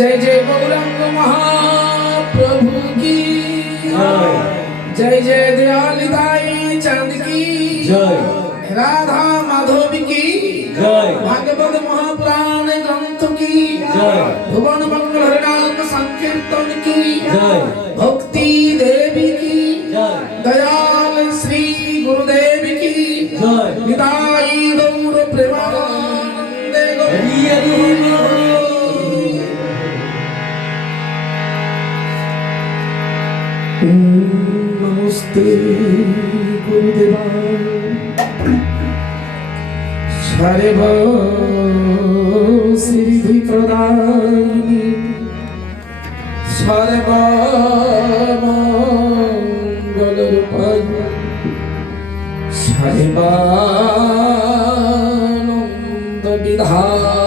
जय जय गौरंग महाप्रभु की जय जय दयालिदाई चंद की जय राधा माधव की जय भागवत महापुराण ग्रंथ की जय भुवन मंगल हरिनाम संकीर्तन की जय भक्ति देवी की जय दयाल श्री गुरुदेव की जय निताई गौर प्रेमानंदे नमस्ते गुरुदेवा सर्व सिद्धि प्रदायिनी सर्व मंगल रूपाय सर्वानंद विधायिनी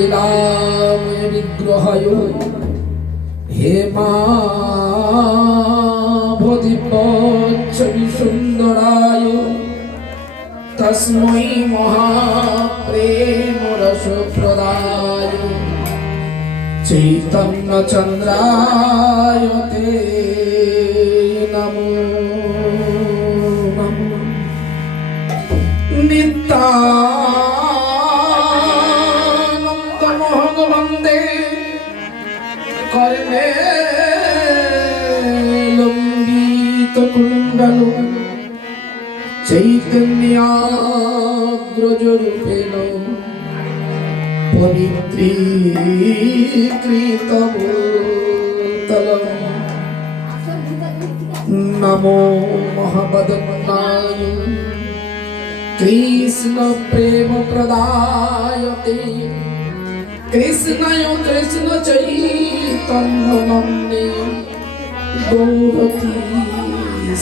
लीलामय विग्रहायो हे माभोधिपच्छवि सुंदराय तस्मै महाप्रेम रस प्रदाय चैतन्य चंद्राय ते नमो नमः नित्या करने लंबित कुंडलो चैतन्याग्रजरूपेण पवित्रीकृतभूतलं नमो महावदनाय कृष्ण प्रेम प्रदायते कृष्णयो कृष्ण चैतन्य नंदे गौरती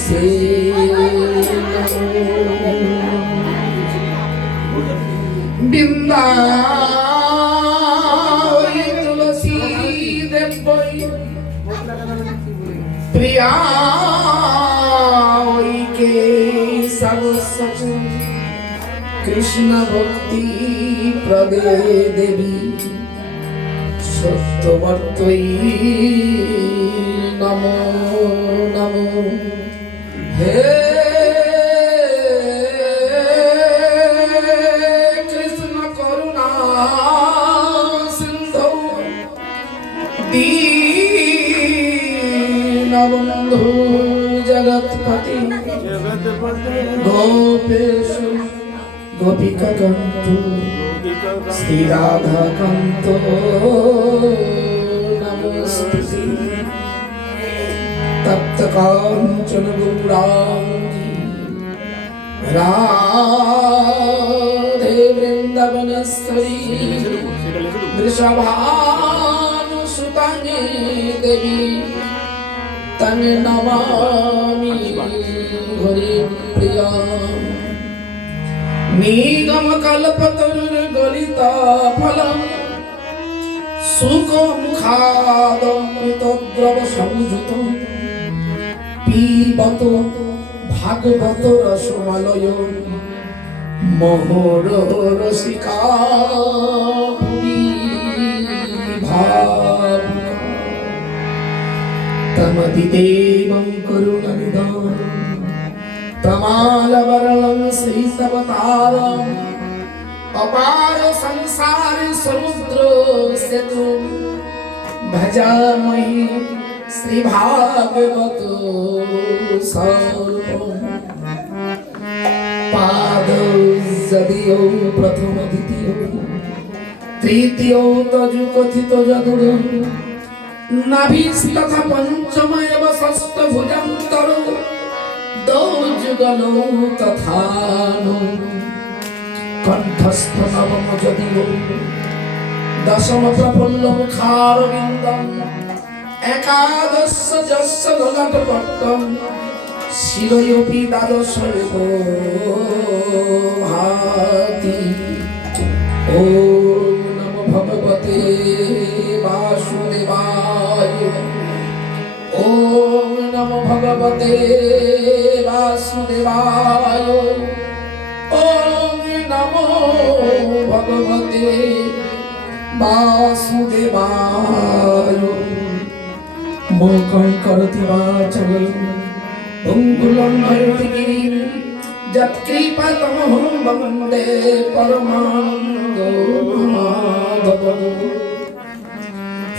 से बिंदाई तुलसी देवई प्रिया के सब सच कृष्ण भक्ति प्रदे देवी सत्यवर्तई नमो नमो हे कृष्ण करुणा सिंधु दीनबंधु जगत्पति गोपेश गोपिका कंतो श्री राधा कंतो नमस्ते तप्त कांचन गौरांगी राधे वृंदावनेश्वरी वृषभानुसुतांगी देवी तन नमामि हरिप्रिया निगम कल्पतरुर्गलिता फलम् सुखमुखादमृतद्रव संयुतं पिबत भागवत रसमालय मोहरसिका भुवि भावुका तमदिदेवं करुणनिधानं तमालवरणं श्रीतवतारम् अपार संसार समुद्र सेतु भजामहि श्री भागवत सर्वं पाद जदियो प्रथम द्वितीय तृतीय तजु कथित जदुर नाभिस्तथा पंचम एव षष्ठ भुजंतरो दो जुगलो तथा কণ্ঠস্থ নবম যদিও দশম প্রফুল্ল মুখারবিন্দম একাদশ যস্য ললাট পট্টম শিরয়োপি দ্বাদশ ভাতি। ওম নমো ভগবতে বাসুদেবায়। ওম নমো ভগবতে বাসুদেবায়। ওম নমো ভগবতে বাসুদেবায়। মোকং করতি বাচলং অঙ্গুলং হরতি গিরিং যৎকৃপাতমহং বন্দে পরমানন্দমাধবং।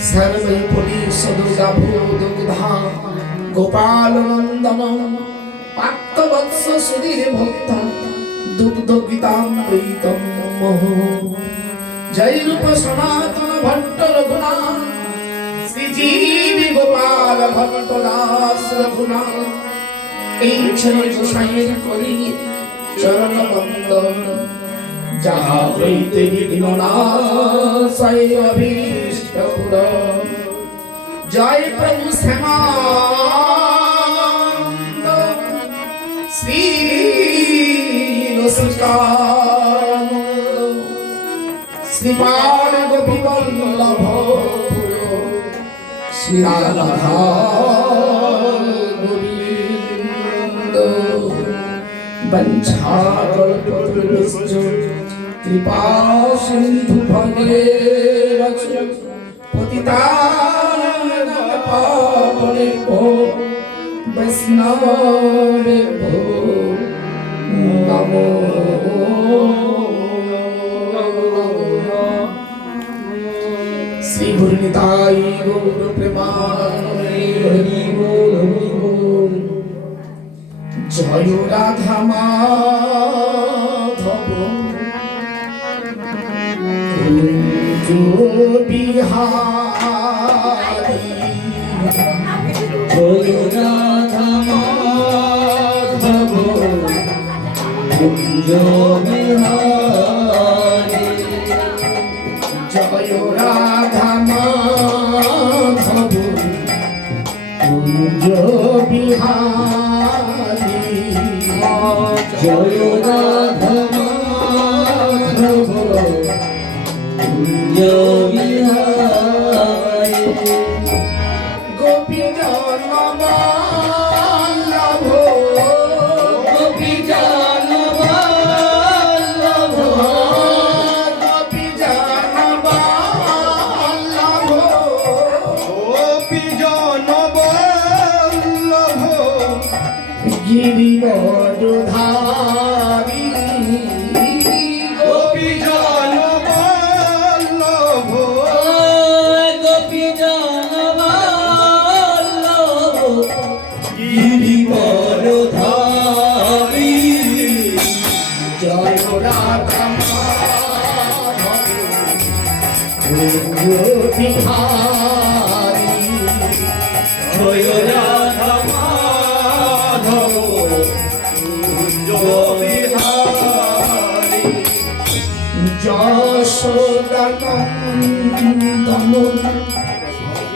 সর্বে পুরীশদুর্গাভূদুগ্ধা গোপালনন্দনং পাক্তবৎস সুধীর ভক্তং দুগ্ধগীতামৃতং মোহ। জয় রূপ সনাতন ভট্ট রঘুনাথ শ্রীজীবী গোপাল ভট্ট দাস রঘুনাথ। এই ছেলে গোসাইয়ের করি চরণ বন্দন যাহা হইতে বিঘ্ন নাশায় অভীষ্ট পূরণ। জয় প্রভু শ্যামানন্দ শ্রী রসিকানন্দ শ্রীপাদ গোপী বল্লভ শ্রী রাধা গোবিন্দ। বঞ্ছাকল্পতরুশ্চ কৃপা সিন্ধু ভগেরচ পতিতানাং পাবনেভ্যো বৈষ্ণবেভ্যো নমো শ্রী গুরু নিতাই গৌর প্রেমানন্দে হরি বল হরি বল। জয় রাধা মাধব কুঞ্জ বিহারী। জয় রাধা মাধব কুঞ্জ বিহারী। জয় রাধা মাধব কুঞ্জ বিহারী। জয় রাধা মাধব কুঞ্জ বিহারী। গোপী জন বল্লভ গোপী জন বল্লভ গোপী জন বল্লভ গোপী জন বল্লভ গিরিবরধারী। গোপী জন বল্লভ গোপী জন বল্লভ গিরিবরধারী। জয় রাধা মাধব কুঞ্জ বিহারী। জয় রাধা মাধব কুঞ্জ বিহারী। যশোদানন্দন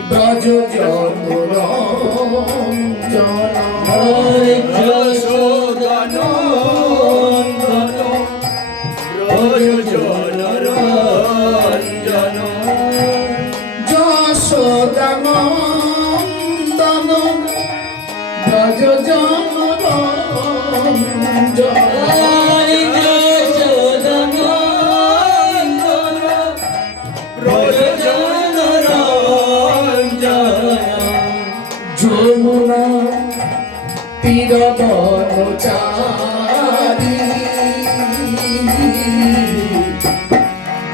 ব্রজ জনরঞ্জন। যশোদানন্দন ব্রজ জনরঞ্জন। যশোদানন্দন ব্রজ জনরঞ্জন। ব্রজ জনরঞ্জন। যমুনা তীরবনচারী।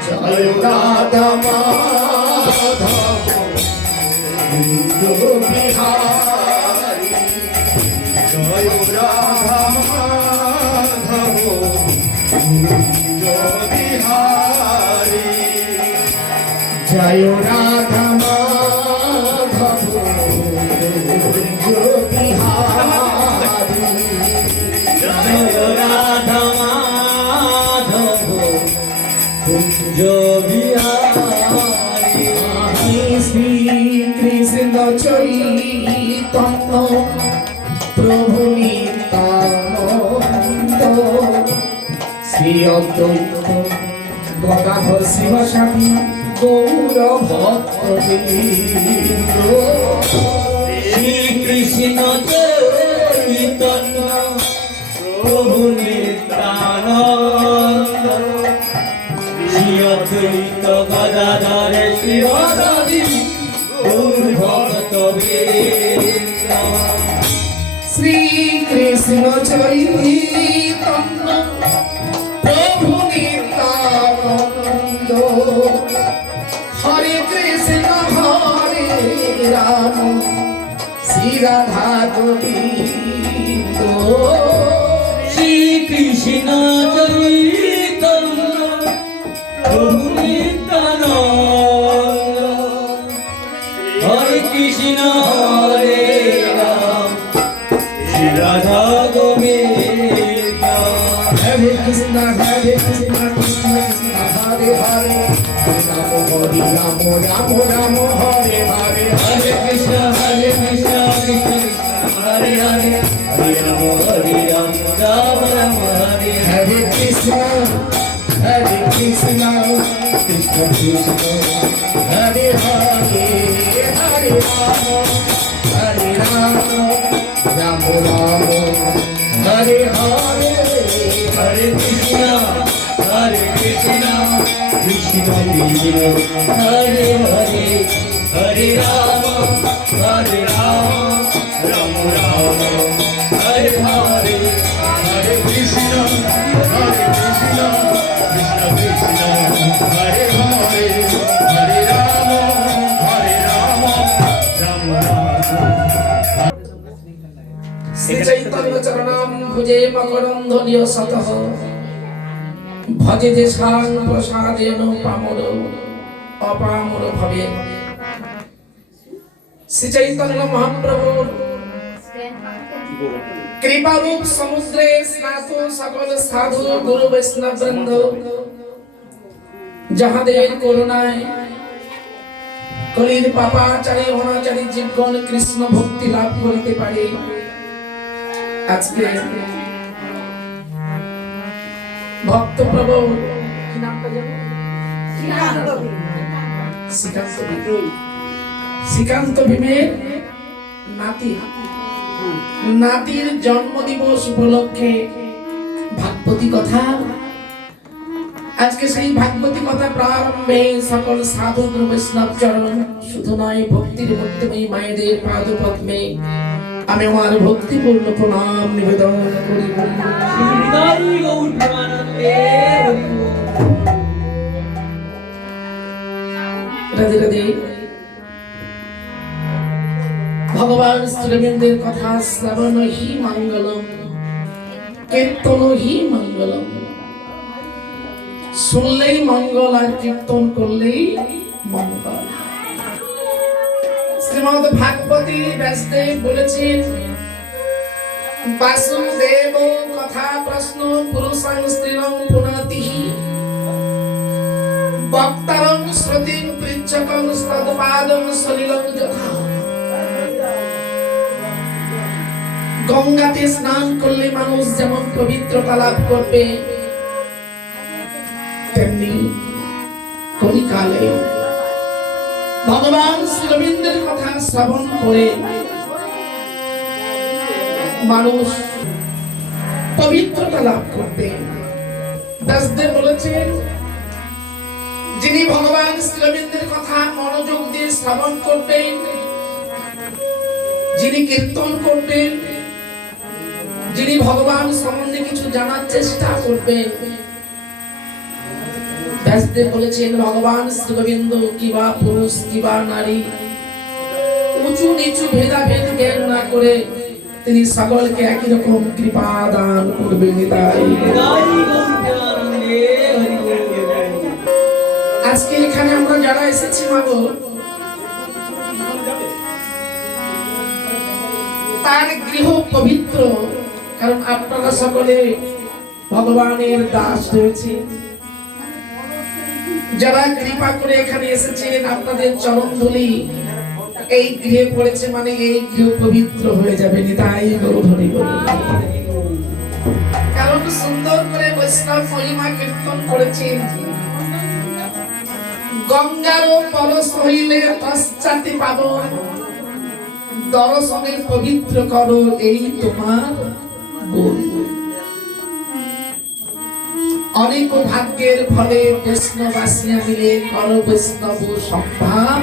জয় রাধা মাধব কুঞ্জ বিহারী। জয় রাধা মাধব কুঞ্জ বিহারী। জয় রাধা মাধব কুঞ্জ বিহারী। জয় রাধা মাধব কুঞ্জ বিহারী শ্রী কৃষ্ণ চৈতন্য প্রভু নিত্যানন্দ শ্রী অদ্বৈত গদাধর শিবসাদী গৌর ভক্তবৃন্দ শ্রীকৃষ্ণ চৈতন্য প্রভু নিত্যানন্দ শ্রী অদ্বৈত গদাধর শিবসাদী গৌর ভক্তবৃন্দ শ্রী কৃষ্ণ চৈতন্য প্রভু নিত্যানন্দ হরে কৃষ্ণ হরে রাম শ্রী রাধা গোবিন্দ শ্রীকৃষ্ণ চৈতন্য প্রভু নিত্যানন্দ হরে কৃষ্ণ হরে রাম শ্রী রাধা গোবিন্দ হরে কৃষ্ণ কৃষ্ণ কৃষ্ণ হরে হরে হরে রাম রাম রাম হরে হরে হরে কৃষ্ণ কৃষ্ণ কৃষ্ণ হরে হরে হরে রাম রাম রাম হরে হরে কৃষ্ণ কৃষ্ণ কৃষ্ণ হরে হরে হরে রাম রাম রাম হরে হরে হরে কৃষ্ণ কৃষ্ণ কৃষ্ণ হরে হরে হরে রাম রাম রাম হরে হরে হরে কৃষ্ণ কৃষ্ণ কৃষ্ণ হরে হরে হরে রাম রাম রাম শ্রী চৈতন্য চরণাম ভুজে মকরন্ধনীয় সতঃ ভজে যে সাং প্রসাদেন পামর অপামর ভবে শ্রী চৈতন্য মহাপ্রভুর কৃপারূপ সমুদ্রে স্নাত সকল সাধু গুরু বৈষ্ণব বৃন্দ যাহাদের করুণায় কলির পাপাচারী অনাচারী জীবগণ কৃষ্ণ ভক্তি লাভ করিতে পারে আজকে ভক্ত প্রভু কি নামটা জানো শ্রীকান্ত ভীমের নাতি নাতির জন্মদিবস উপলক্ষে ভাগবতী কথা আজকে সেই ভাগবতী কথা প্রারম্ভে সকল সাধু বৈষ্ণব চরণ শুধু নয় ভক্তির মধ্যে মায়েদের পাদ পদ্মে আমি আমার ভক্তিপূর্ণ প্রণাম নিবেদন করি রাধে রাধে ভগবান শ্রীবৃন্দের কথা শ্রবণ হি মঙ্গলম কীর্তন হি মঙ্গলম শুনলেই মঙ্গল আর কীর্তন করলেই মঙ্গল শ্রীমদ ভাগবতী ব্যাসদেব বলেছেন বাসুদেব কথা প্রশ্ন পুরুষং স্ত্রীং পুনাতি বক্তারং শ্রুতিং পৃচ্ছকং স্তদপাদং সলিলং যথা গঙ্গাতে স্নান করলে মানুষ যেমন পবিত্রতা লাভ করবে তেমনি কলিকালে ভগবান শ্রীবৃন্দের কথা শ্রবণ করে মানুষ পবিত্রতা লাভ করবে ব্যাসদেব বলেছেন যিনি ভগবান শ্রীবৃন্দের কথা মনোযোগ দিয়ে শ্রবণ করবেন যিনি কীর্তন করবেন যিনি ভগবান সম্বন্ধে কিছু জানার চেষ্টা করবেন ব্যাসদেব বলেছেন ভগবান শ্রীগোবিন্দ কিবা পুরুষ কিবা নারী উঁচু নিচু ভেদাভেদ জ্ঞান না করে তিনি সকলকে একই রকম কৃপা দান করবেন তাই আজকে এখানে আমরা যারা এসেছি মাগো তার গৃহ পবিত্র কারণ আপনারা সকলে ভগবানের দাস হয়েছে যারা কৃপা করে এখানে এসেছেন আপনাদের চরণ ধুলি এই গৃহে পড়েছে মানে এই গৃহ পবিত্র হয়ে যাবে নিতাই গৌর হরি বল। কারণ সুন্দর করে বৈষ্ণব মহিমা কীর্তন করেছেন গঙ্গার পরশ হইলে পশ্চাতে পাবন দর্শনে পবিত্র করো এই তোমার গুণ। অনেক ভাগ্যের ফলে বৈষ্ণবাসিয়া মিলে কর বৈষ্ণব সম্ভাব।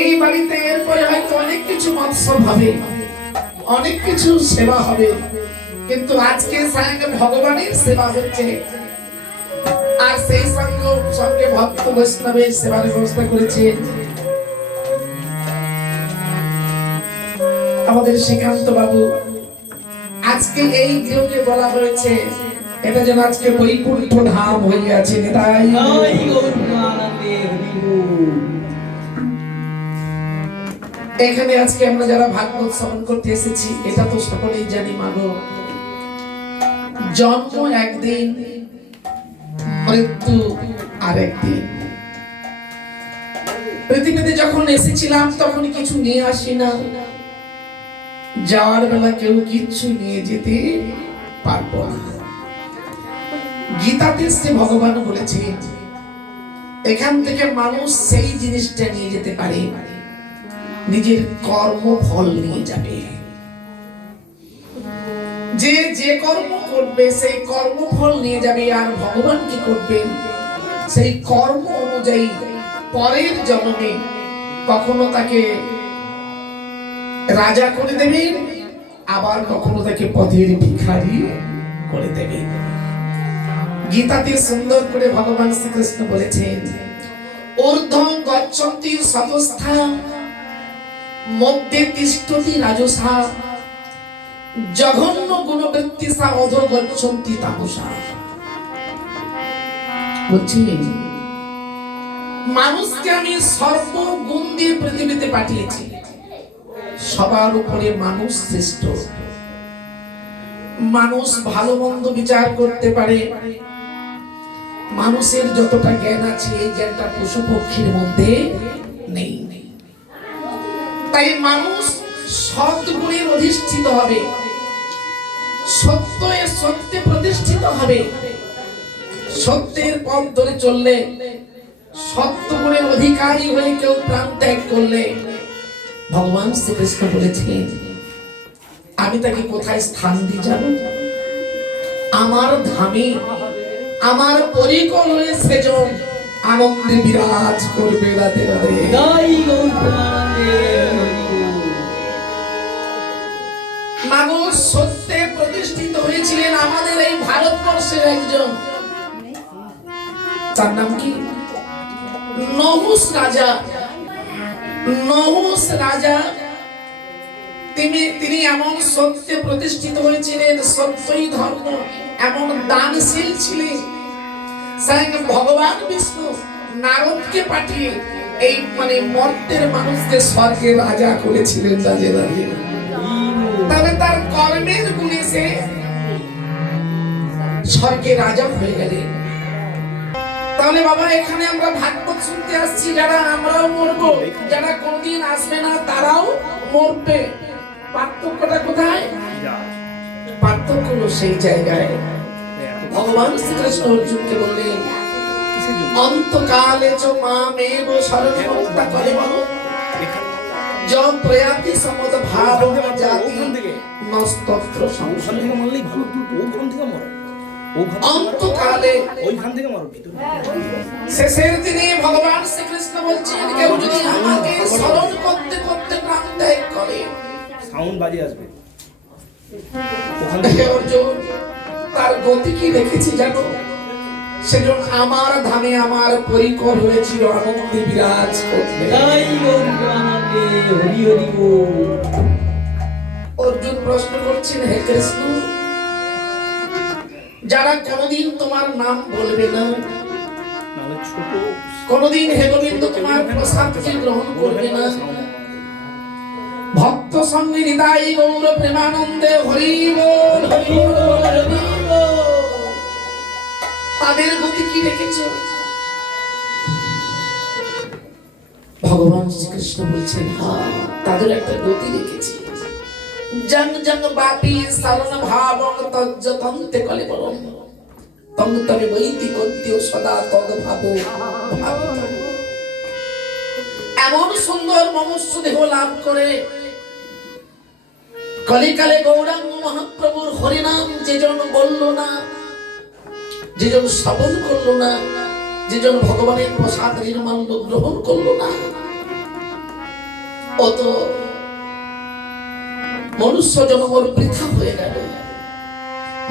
এই বাড়িতে এরপরে হয়তো অনেক কিছু মৎসব হবে, অনেক কিছু সেবা হবে, কিন্তু আজকে সঙ্গে ভগবানের সেবা হচ্ছে আর সেই সঙ্গে ভক্ত বৈষ্ণবের সেবার ব্যবস্থা করেছে আমাদের শ্রীকান্ত বাবু। আজকে এই গৃহকে বলা হয়েছে এটা যেন আজকে বৈকুণ্ঠ ধাম হয়ে আছে। তাই এখানে আজকে আমরা যারা ভাগবত শ্রবণ করতে এসেছি এটা তো সকলেই জানি মাগো, জন্ম একদিন মৃত্যু আরেকদিন। পৃথিবীতে যখন এসেছিলাম তখন কিছু নিয়ে আসি না, যাওয়ার বেলা কেউ কিচ্ছু নিয়ে যেতে পারবো না। গীতাতে শ্রী ভগবান বলেছেন এখান থেকে মানুষ সেই জিনিসটা নিয়ে যেতে পারে, নিজের কর্মফল নিয়ে যাবে। যে যে কর্ম করবে সেই কর্মফল নিয়ে যাবে, আর ভগবান কি করবেন সেই কর্ম অনুযায়ী পরের জন্মে কখনো তাকে রাজা করে দেবেন, আবার কখনো তাকে পথের ভিখারি করে দেবেন। গীতাতে সুন্দর করে ভগবান শ্রীকৃষ্ণ বলেছেন ঊর্ধ্বং গচ্ছন্তি সতস্থা মধ্যে তিষ্ঠতি রাজসা জঘন্য গুণবৃত্তি সা অধো গচ্ছন্তি তামসা। বুঝছেন, মানুষকে আমি সর্বগুণ দিয়ে পৃথিবীতে পাঠিয়েছি, সবার উপরে মানুষ শ্রেষ্ঠ। মানুষ ভালো মন্দ বিচার করতে পারে, মানুষের যতটা জ্ঞান আছে এই জ্ঞানটা পশু পক্ষীর মধ্যে নেই। তাই মানুষ সৎগুণের অধিষ্ঠিত হবে, সত্যে প্রতিষ্ঠিত হবে। সত্যের পথ ধরে চললে, সত্যগুণের অধিকারী হয়ে কেউ প্রাণ ত্যাগ করলে ভগবান শ্রীকৃষ্ণ বলেছেন আমি তাকে কোথায় স্থান দিই জানো? আমার ধামে, আমার পরিকর হয়ে সেজন আনন্দে বিরাজ করবে রাতে রাতে। মাগো সত্যে প্রতিষ্ঠিত হয়েছিলেন আমাদের এই ভারতবর্ষের একজন, তার নাম কি? নহুষ রাজা। নহুষ রাজা তিনি এমন সত্যে প্রতিষ্ঠিত হয়েছিলেন, সত্যই ধর্ম, এমন দানশীল ছিলেন। স্বয়ং ভগবান বিষ্ণু নারদকে পাঠিয়ে এই মর্তের মানুষকে স্বর্গে রাজা করেছিলেন। তবে তার কর্মের গুণে সে স্বর্গে রাজা হয়ে গেলেন। তাহলে বাবা এখানে আমরা ভাগবত শুনতে আসছি, যারা আমরাও মরবো, যারা কোনদিন আসবে না তারাও মরবে। পার্থক্যটা কোথায়? পার্থক্য হলো সেই জায়গায় ভগবান শ্রীকৃষ্ণ অর্জুনকে বললেন অন্তকালে চ মামেব শরণমত্তা করে বলো য প্রয়াতি সমদ ভাব জাতি নস্তত্র সংশয়। অন্তকালে শেষের দিনে ভগবান শ্রীকৃষ্ণ বলছেন কেউ যদি আমাকে স্মরণ করতে করতে প্রাণ ত্যাগ করে, সাউন্ড বাজে আসবে, অর্জুন তার গতি কি রেখেছি জানো? সেজন্য আমার ধামে আমার পরিকর হয়েছিল আনন্দে বিরাজ করতে। অর্জুন প্রশ্ন করছেন হে কৃষ্ণ, যারা কোনদিন তোমার নাম বলবে না, কোনদিন হে গোবিন্দ তোমার প্রসাদকে গ্রহণ করবে না, ভক্ত সঙ্গে নিতাই গৌর প্রেমানন্দে হরি বল হরি বল হরি বল। তাদের গতি কি রেখেছো? ভগবান শ্রীকৃষ্ণ বলছেন, হ্যাঁ, তাদের একটা গতি রেখেছি। জং জং বাপি শরণ ভাবং তজ্জতন্তে কলেবরম তং তবে বৈতি কন্তিও সদা তদ ভাবো ভাবিত। এমন সুন্দর মনুষ্য দেহ লাভ করে কলিকালে গৌরাঙ্গ মহাপ্রভুর হরিনাম যেজন বলল না, যেজন শ্রবণ করলো না, যেজন ভগবানের প্রসাদ নির্মাল্য গ্রহণ করলো না, অত মনুষ্য জন্মর বৃথা হয়ে গেল।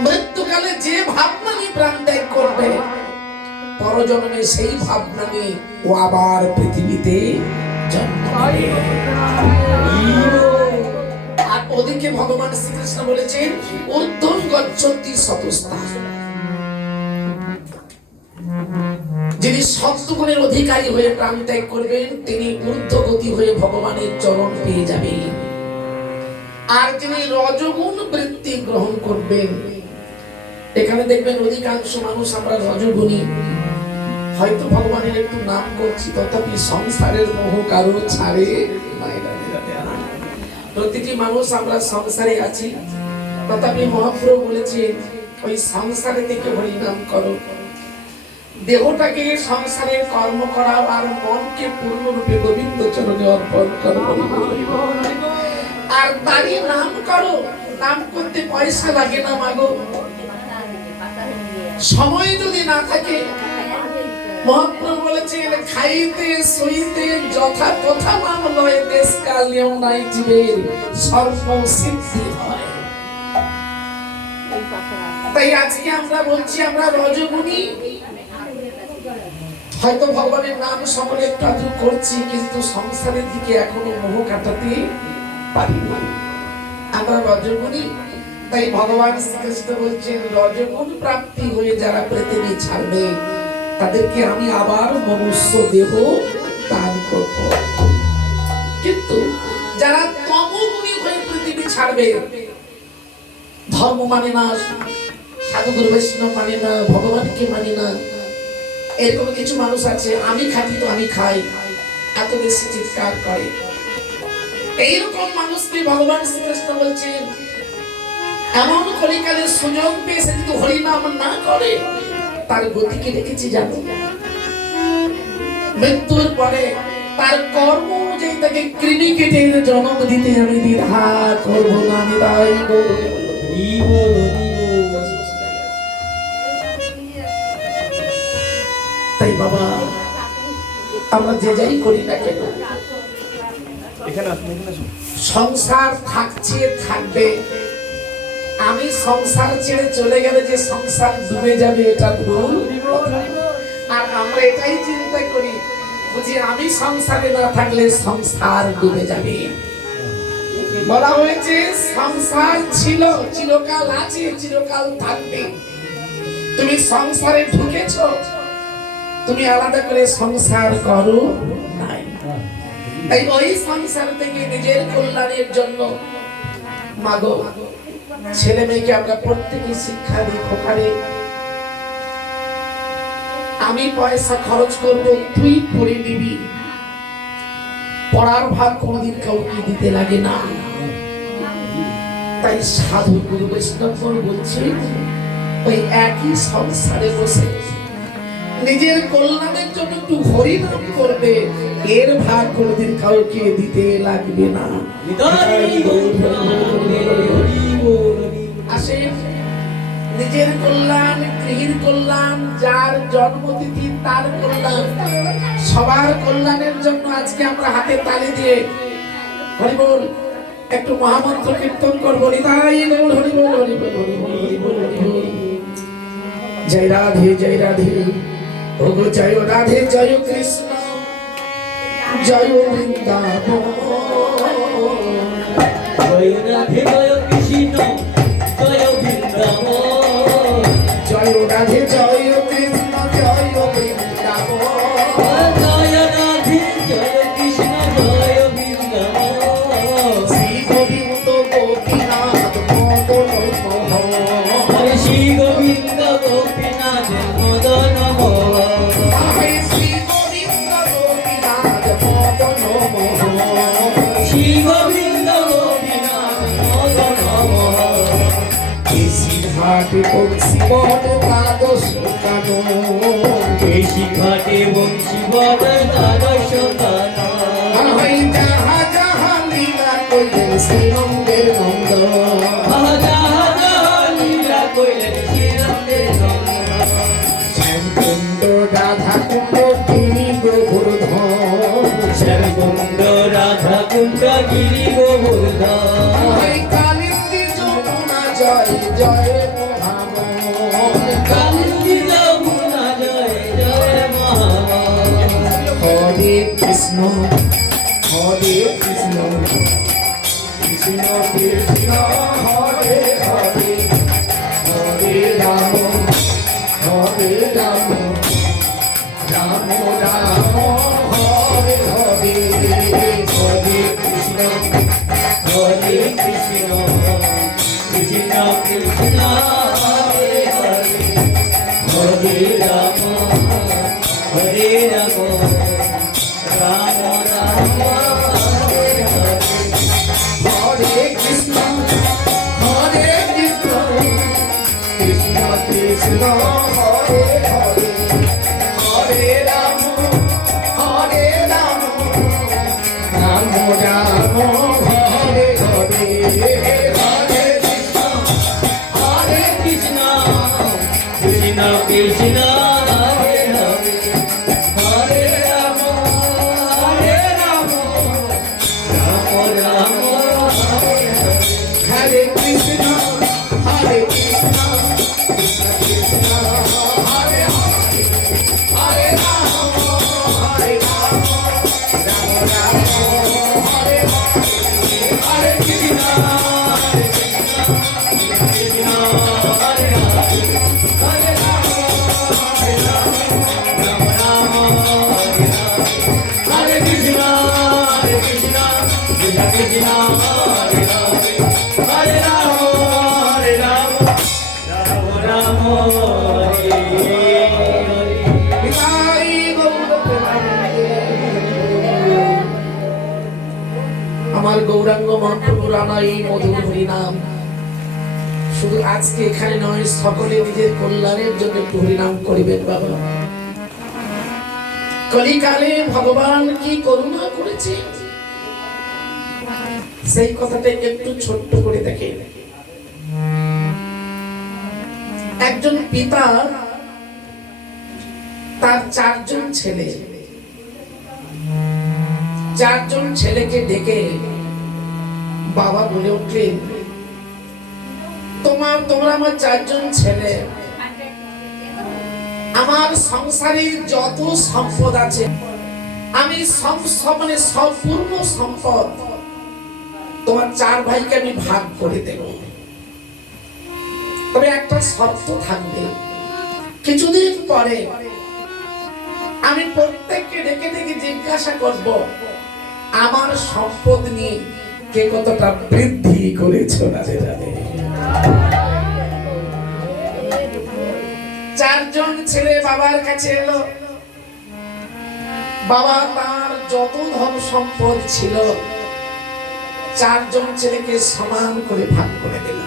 মৃত্যুকালে যে ভাবনা নিয়ে প্রাণ ত্যাগ করবে, পরজন্মে সেই ভাবনা নিয়ে ও আবার পৃথিবীতে জন্ম নেবে। আর ওদিকে ভগবান শ্রীকৃষ্ণ বলেছেন, ঊর্ধ্বং গচ্ছতি সতস্তা। যিনি সত্যগুণের অধিকারী হয়ে প্রাণ ত্যাগ করবেন, তিনি ঊর্ধ্বগতি হয়ে ভগবানের চরণ পেয়ে যাবেন। আর যিনি রজগুণ বৃত্তি গ্রহণ করবেন, এখানে দেখবেন অধিকাংশ মানুষ আমরা রজগুণী, হয়তো ভগবানের একটু নাম করছি, তথাপি সংসারের মোহ কারো ছাড়ে নাই। প্রতিটি মানুষ আমরা সংসারে আছি, তথাপি মহাপ্রভু বলেছে ওই সংসারে থেকে হরিনাম করো, দেহটাকে সংসারের কর্ম করাও, আর মনকে পূর্ণরূপে গোবিন্দ চরণে অর্পণ করো। আর তারই নাম করো, নাম করতে পয়সা লাগে না মাগো। সময় যদি না থাকে, মহাপ্রভু বলেছেন, খাইতে শুইতে যথা কথা নাম লয়, দেশ কাল নিয়ম নাই জীবের সর্ব সিদ্ধি হয়। তাই আজকে আমরা বলছি আমরা রজগুণী, হয়তো ভগবানের নাম সকলে একটু আদর করছি, কিন্তু সংসারের দিকে এখনো মোহ কাটাতে পারি না। আমরা রজগুণী, তাই ভগবান শ্রীকৃষ্ণ বলছেন, রজগুণ প্রাপ্তি হয়ে যারা পৃথিবী ছাড়বে, তাদেরকে আমি আবার মনুষ্য দেহ দান করব। কিন্তু যারা তমগুণী হয়ে পৃথিবী ছাড়বে, ধর্ম মানে না, সাধুগুরু বৈষ্ণব মানে না, ভগবানকে মানে না, এরকম কিছু মানুষ আছে, আমি খাটি তো আমি খাই, এত বেশি চিৎকার করে। এইরকম মানুষকে ভগবান শ্রীকৃষ্ণ বলছেন, এমন কলিকালের সুযোগ পেয়ে সে যদি হরিনাম না করে, তার গতিকে দেখেছি জানো, মৃত্যুর পরে তার কর্ম অনুযায়ী তাকে ক্রিমিকেটের জন্ম দিতে আমি দ্বিধা করবো না। তাই বাবা, আমরা যে যাই করি না কেন, সংসার থাকছে থাকবে। আমি সংসার ছেড়ে চলে গেলে যে সংসার ডুবে যাবে, এটা ভুল। আর আমরা এটাই চিন্তা করি, বুঝি আমি সংসারে না থাকলে সংসার ডুবে যাবে। বলা হয়েছে সংসার ছিল, চিরকাল আছে, চিরকাল থাকবে। তুমি সংসারে ঢুকেছ, তুমি আলাদা করে সংসার করো নাই। তাই ওই সংসার থেকে নিজের কল্যাণের জন্য মাগো, ছেলে মেয়েকে আমরা প্রত্যেকে শিক্ষা দিই, খোকারে আমি পয়সা খরচ করব, তুই পড়ে নিবি। পড়ার ভাগ কোনদিন কাউকে দিতে লাগে না। তাই সাধু গুরু বৈষ্ণব বলছে, ওই একই সংসারে বসে নিজের কল্যাণের জন্য একটু হরিনাম করবে, এর ভাগ কোনদিন কাউকে দিতে লাগবে না। আসে নিজের কল্যাণ, গৃহীর কল্যাণ, যার জন্মতিথি তার কল্যাণ, সবার কল্যাণের জন্য আজকে আমরা হাতে তালি দিয়ে হরি বল একটু মহামন্ত্র কীর্তন করবো। নিতাই গৌর হরি বল, হরি বল, হরি বল, হরি বল, হরি বল। জয় রাধে, জয় রাধে, ওগো জয় রাধে, জয় কৃষ্ণ, জয় বৃন্দাবন। জয় রাধে, জয় কৃষ্ণ, জয় বৃন্দাবন। জয় রাধে, জয় কৃষ্ণ, জয় বৃন্দাবন। জয় রাধে, জয় কৃষ্ণ, জয় বৃন্দাবন। শ্রী গোবিন্দ গোপীনাথ মদন মোহন, শ্রী গোবিন্দ গোপীনাথ মদন বংশী বরদার সকাল ওই যাহা যাহা লীলা কইলেন শ্রীনন্দের নন্দ লীলা কইলেন শ্রীনন্দের নন্দ শ্যামকুণ্ড রাধা কুণ্ড গিরি গোবর্ধন শ্যামকুণ্ড রাধা কুণ্ড গিরি গোবর্ধন ওই কালিন্দী যমুনা জয় জয় মহামন কালিন্দী যমুনা জয় জয় মহামন হরে কৃষ্ণ কৃষ্ণ কৃষ্ণ হরে হরে হরে রাম রাম রাম হরে হরে হরে কৃষ্ণ হরে Krishna Krishna Krishna Hare Hare Hare Ram Ram Ram Hare Hare Hare Krishna Krishna Krishna Hare Hare Hare Ram Ram Ram Hare Hare Hare Krishna Krishna Krishna Krishna Hare Hare Hare Ram Ram Ram Hare Hare Hare Krishna Krishna Krishna Hare Hare Hare Ram Ram Hare Hare Hare Krishna Hare Krishna, Hare Krishna, Krishna Krishna, Hare Hare, Hare Rama, Hare Rama, Rama Rama, Hare Hare. বিদায় গৌর প্রেমানন্দে। আমার গৌরাঙ্গ মন্ত্র পুরানা এই মধুর হরিনাম শুধু আজকে এখানে নয়, সকলে নিজের কল্যাণের জন্য একটু হরিনাম করিবেন বাবা। কলিকালে ভগবান কি করুণা করেছে সেই কথাটা একটু ছোট্ট করে দেখে। একজন পিতা তার চারজন ছেলেকে ডেকে বাবা বলে উঠলেন, তোমরা আমার চারজন ছেলে, আমার সংসারের যত সম্পদ আছে আমি মানে সম্পূর্ণ সম্পদ তোমার চার ভাইকে আমি ভাগ করে দেব, তবে একটা শর্ত থাকবে। কিছুদিন পরে আমি প্রত্যেককে ডেকে ডেকে জিজ্ঞাসা করব আমার সম্পদ নিয়ে কে কতটা বৃদ্ধি করেছো। রাধে রাধে। চারজন ছেলে বাবার কাছে এলো, বাবা তার যত ধন সম্পদ ছিল চারজন ছেলেকে সমান করে ভাগ করে দিল।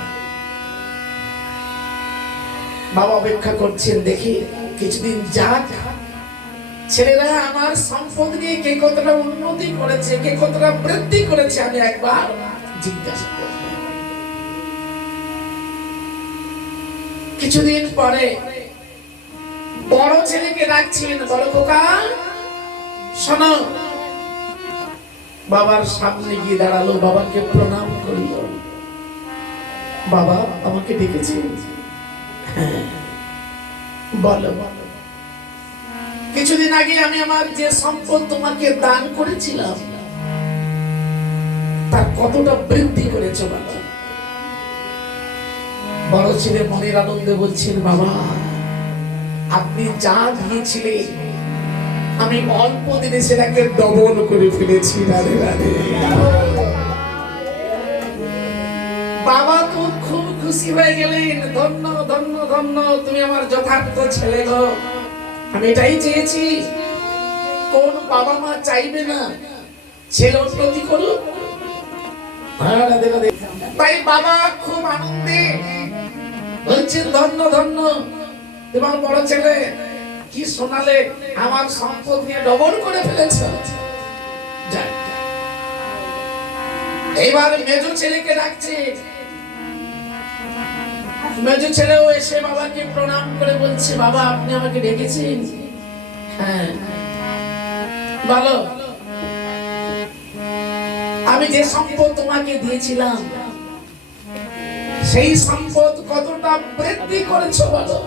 বাবা অপেক্ষা করছেন, দেখি কিছুদিন যাক, ছেলেরা আমার সম্পদ নিয়ে কে কতটা উন্নতি করেছে, কে কতটা বৃদ্ধি করেছে আমি একবার জিজ্ঞাসা করব। কিছুদিন পরে বড় ছেলেকে ডাকছেন, বড় খোকা শোনো। বাবার সামনে গিয়ে দাঁড়ালো, বাবাকে প্রণাম করল। বাবা আমাকে ডেকেছে? হ্যাঁ বলো। কিছুদিন আগে আমি আমার যে সম্পদ তোমাকে দান করেছিলাম তার কতটা বৃদ্ধি করেছো বাবা? বড় ছেলে মনের আনন্দে বলছেন, বাবা আপনি যা দিয়েছিলেন আমি অল্প দিনে সেটাকে ডবল করে ফেলেছি। রাধে রাধে। বাবা তো খুব খুশি হয়ে গেলেন, ধন্য ধন্য ধন্য, তুমি আমার যথার্থ ছেলে গো। আমি এটাই চেয়েছি, কোন বাবা মা চাইবে না ছেলে উন্নতি করুক? রাধে রাধে। তাই বাবা খুব আনন্দে বলছেন, ধন্য ধন্য তোমার বড় ছেলে কি শোনালে? আমার সম্পদ নিয়ে ডবল করে ফেলেছ। যাক, এবার মেজো ছেলেকে ডাকছে। মেজো ছেলেও এসে বাবাকে প্রণাম করে বলছে, বাবা আপনি আমাকে ডেকেছেন? হ্যাঁ বলো। আমি যে সম্পদ তোমাকে দিয়েছিলাম সেই সম্পদ কতটা বৃদ্ধি করেছো বলো।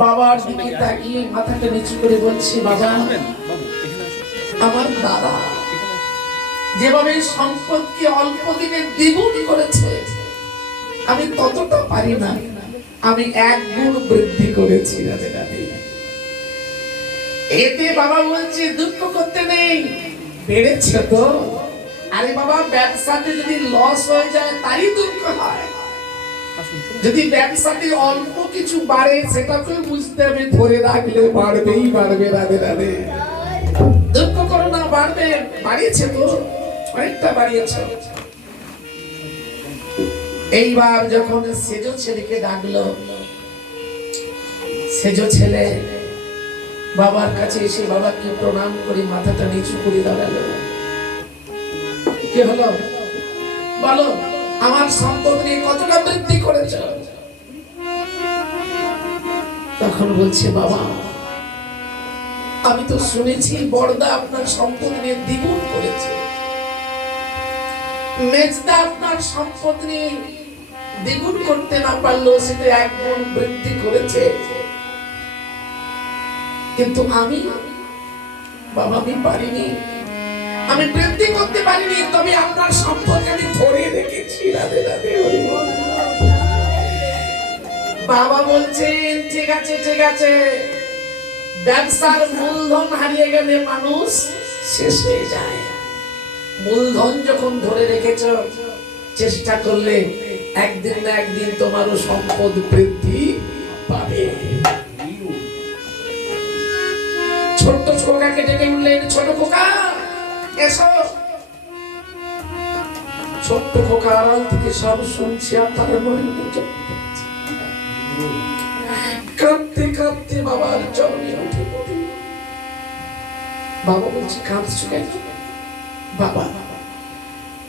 বাবার দিকে তাকিয়ে মাথাটা নিচু করে বলছি, বাবা আমার দাদা যেভাবে সম্পদকে অল্প দিনে দ্বিগুণ করেছে আমি ততটা পারি না, আমি 1 গুণ বৃদ্ধি করেছি। এতে বাবা বলছে দুঃখ করতে নেই, বেড়েছে তো। আরে বাবা ব্যবসাতে যদি লস হয়ে যায় তাই দুঃখ হয়, যদি ব্যবসাতে অল্প কিছু বাড়ে সেটাকে বুঝতে হবে, ধরে রাখলে বাড়বেই বাড়বে। রাধে রাধে। দুঃখ করো না, বাড়বে, বাড়িয়েছে তো, অনেকটা বাড়িয়েছে। এইবার যখন সেজো ছেলেকে ডাকলো, সেজো ছেলে বাবার কাছে এসে বাবাকে প্রণাম করে মাথাটা নিচু করে দাঁড়ালো। কি হলো বলো, আমার সম্পদ নিয়ে কতটা বৃদ্ধি করেছ? তখন বলছে, বাবা আমি তো শুনেছি বড়দা আপনার সম্পদ নিয়ে দ্বিগুণ করেছে, মেজদা আপনার সম্পদ নিয়ে দ্বিগুণ করতে না পারলেও সেটা 1 গুণ বৃদ্ধি করেছে, কিন্তু আমি বাবা আমি পারিনি, আমি বৃদ্ধি করতে পারিনি, তবে আপনার সম্পদকে আমি ধরে রেখেছি। রাধে রাধে। বাবা বলছেন ঠিক আছে ঠিক আছে, ব্যবসার মূলধন হারিয়ে গেলে মানুষ শেষ হয়ে যায়, মূলধন যখন ধরে রেখেছ চেষ্টা করলে একদিন না একদিন তোমারও সম্পদ বৃদ্ধি পাবে। ছোট্ট খোকাকে ডেকে উঠলেন, ছোট খোকা এসো। ছোট্ট খোকা আড়াল থেকে সব শুনছে আর তার মনে কাঁদতে কাঁদতে বাবার চরণে উঠে পড়ল। বাবা বলছে কাঁদছো কেন? বাবা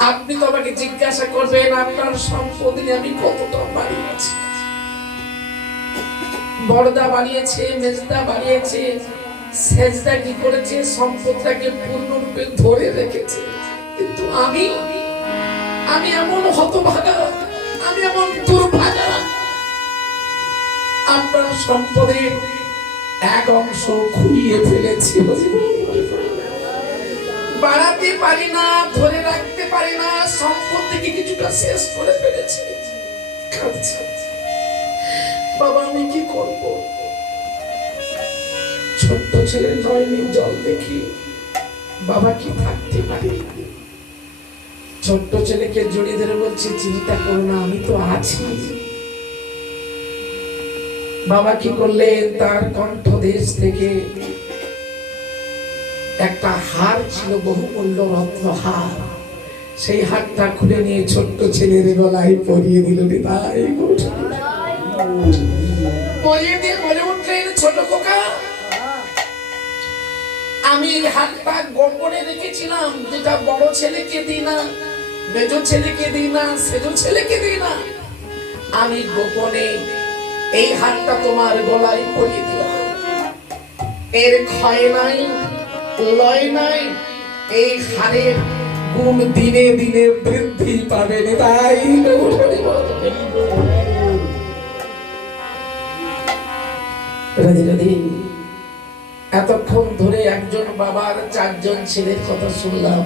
আপনি তো আমাকে জিজ্ঞাসা করবেন আপনার সম্পদ নিয়ে আমি কতটা বাড়িয়েছি। বড়দা বাড়িয়েছে, মেজদা বাড়িয়েছে, সেজদা কি করেছে? সম্পদটাকে পূর্ণরূপে ধরে রেখেছে, কিন্তু আমি এমন হতভাগা, আমি এমন দুর্ভাগা, আপনার সম্পদের 1 অংশ খুইয়ে ফেলেছি, বাড়াতে পারি না, ধরে রাখতে পারি না, সম্পদ থেকে কিছুটা শেষ করে ফেলেছি। বাবা আমি কি করব? ছোট্ট ছেলের নয়নে জল দেখি বাবা কি থাকতে পারি। ছোট্ট ছেলেকে জড়িয়ে ধরে বলছে চিন্তা করো না, আমি তো আছি। বাবা কি করলেন, তার কণ্ঠদেশ থেকে একটা হার ছিল, বহুমূল্য রত্ন হার, সেই হারটা খুলে নিয়ে ছোট্ট ছেলের গলায় পরিয়ে দিল। পরিয়ে দিয়ে বলে উঠলেন, ছোট খোকা আমি এই হাতটা গোপনে রেখেছিলাম, যেটা বড় ছেলেকে দিই না, মেজো ছেলেকে দিই না, সেজো ছেলেকে দিই না, আমি গোপনে এই হাতটা তোমার গলায় পরিয়ে দিলাম। এর ক্ষয় নাই, লয় নাই, এই হারের গুণ দিনে দিনে বৃদ্ধি পাবে। তাই রাধে রাধে। এতক্ষণ ধরে একজন বাবার 4 জন ছেলের কথা শুনলাম,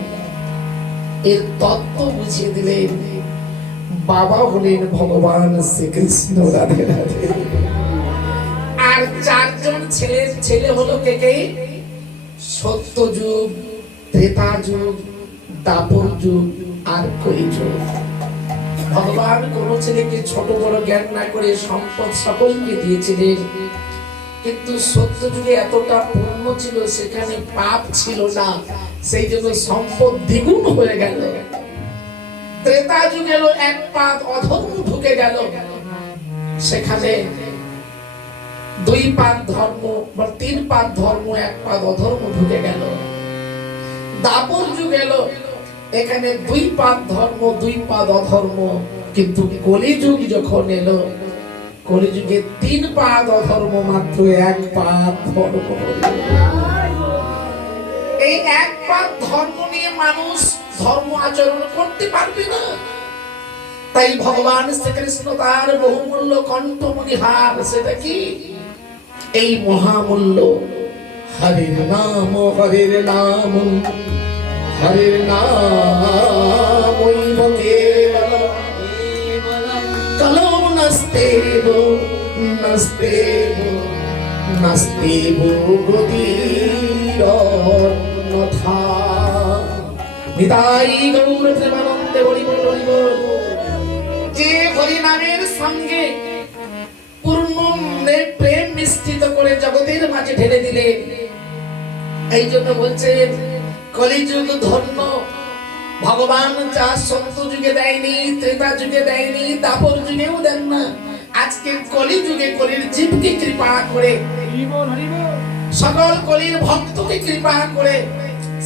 এর তত্ত্ব বুঝিয়ে দিলেন বাবা হলেন ভগবান শ্রীকৃষ্ণ। রাধে রাধে। আর 4 জন ছেলের ছেলে হলো কে কে? সত্যযুগ, ত্রেতা যুগ, দাপর যুগ আর কলিযুগ। ভগবান কোন ছেলেকে ছোট বড় জ্ঞান না করে সম্পদ সকলকে দিয়েছিলেন, কিন্তু সত্য যুগে এতটা পুণ্য ছিল, সেখানে পাপ ছিল না, সেই জন্য সম্পদ দ্বিগুণ হয়ে গেল। ত্রেতা যুগে 1 পাদ অধর্ম ঢুকে গেল, সেখানে দুই পাদ ধর্ম বা তিন পাদ ধর্ম, এক পাদ অধর্ম ঢুকে গেল। দাপর যুগ এলো, এখানে দুই পাদ ধর্ম, দুই পাদ অধর্ম। কিন্তু কলিযুগ যখন এলো, কলিযুগে তিন পাদ অধর্ম, মাত্র এক পাদ ধর্ম। এই এক পাদ ধর্ম নিয়ে মানুষ ধর্ম আচরণ করতে পারবে না। তাই ভগবান শ্রীকৃষ্ণ তার বহুমূল্য কণ্ঠমণিহার, সেটা কি? এই মহামূল্য হরির নাম, হরির নাম, হরির নাম কলো নস্তেব নস্তেব নস্তেব গতির অন্যথা। নিতাই গৌর প্রেমানন্দে হরি বল, হরি বল। যে হরি নামের সঙ্গে পূর্ণ প্রেম মিশ্রিত করে জগতের মাঝে ঢেলে দিলে, এই জন্য বলছেন কলিযুগ ধন্য। ভগবান যা সত্য যুগে দেয়নি, ত্রেতা যুগে দেয়নি, দাপর যুগেও দেন না, আজকে কলিযুগে কলির জীবকে কৃপা করে, সকল কলির ভক্তকে কৃপা করে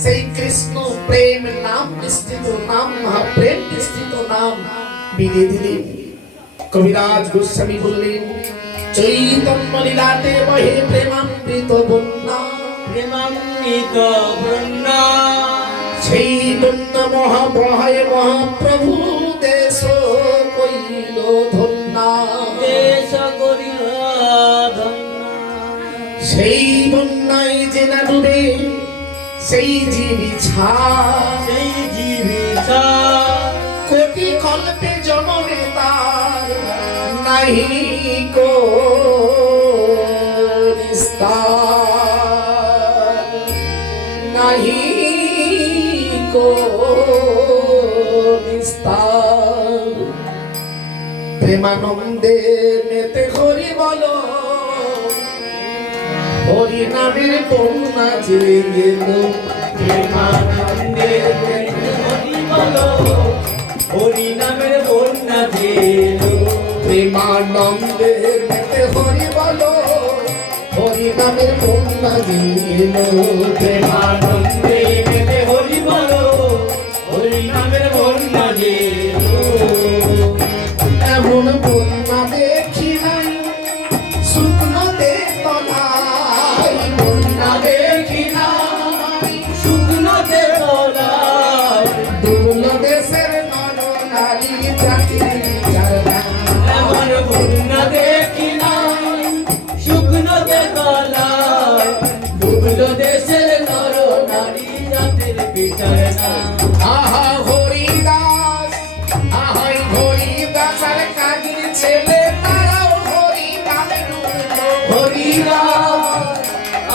সেই কৃষ্ণ প্রেম নাম মিশ্রিত নাম, মহাপ্রেম মিশ্রিত নাম বিলিয়ে দিলেন। কবিরাজ গোস্বামী বললেন, চৈতন্য লীলাতে বহে প্রেমামৃত বন্যা, প্রেমামৃত বন্যা। সেই বন্যা মহাবহায় মহাপ্রভু দেশ কইল ধন্যা, দেশ করিল ধন্য। সেই বন্যায় যে না ডুবে সেই জীবী ছাড়, সেই জীবী ছাড় কোটি কল্পে জনমে তার নাহি কো নিস্তার, নাহি কো নিস্তার। প্রেমানন্দে মেতে হরি বলো, হরি নামের বন্যা যে গেল। প্রেমানন্দে হরি বলো, হরি নামের বন্যা দিল। প্রেমানন্দে মেতে হরি বলো, হরি নামের বন্যা দিল। প্রেমানন্দে মেতে হরি বলো, হরি নামের বন্যা দিল। এমন বন্যা দেখি নাই শুকনোতে তলায়, বন্যা দেখি নাই শুকনোতে তলায়। দুল দেশের নর নারী জাতির বিচার। এমন বন্যা দেখি নাই শুকনোতে তলায়। ডুবলো দেশের নর নারী জাতির বিচার না। আহা হরিদাস, আহাই হরিদাস আর কাজীর ছেলে তারাও হরি নামে ডুবলো। হরিদাস,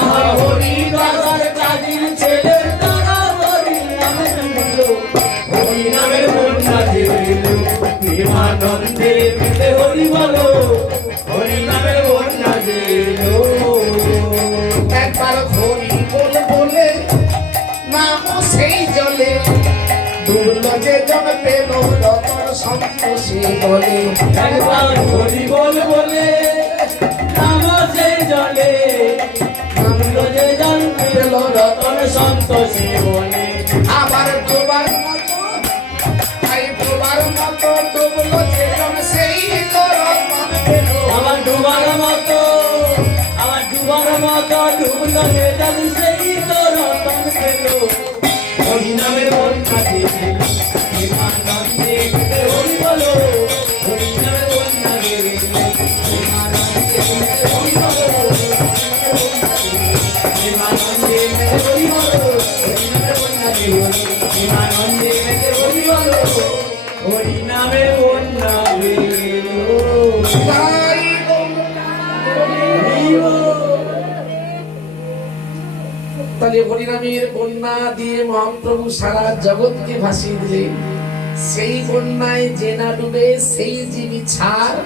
আহা হরিদাস আর কাজীর ছেলে তারা হরি নামে ডুবলো। হরি নামের বন্যা দিল। প্রেমানন্দে মেতে হরি বলো, হরি নামের বন্যা দিল। একবার হরি বল বলে নাম সেই জলে ডুবলো যে জন পেল রতন সন্তোষী বলে। একবার হরি বল বলে নাম সেই জলে নামলো যে জন পেল রতন সন্তোষী বলে। আবার ডোবার মতো, আই ডোবার মতো ডুবলো যে জন সেই তো রতন পেল। আমার ডুবার মতো, আমার ডুবার মতো ডুবলো যে জন সেই তো রতন পেল। হরি নামের বন্যা দিল। প্রেমানন্দে মেতে হরি বলো, হরি নামের বন্যা দিল। প্রেমানন্দে মেতে হরি বলো, প্রেমানন্দে মেতে হরি বলো, হরি নামের বন্যা দিল। প্রেমানন্দে মেতে হরি বলো, হরি নামের বন্যা দিল। তাই তাহলে হরিনামের বন্যা দিয়ে মহাপ্রভু সারা জগৎকে ভাসিয়ে দিলেন। সেই বন্যায় যে না ডুবে সেই জীবী ছাড়,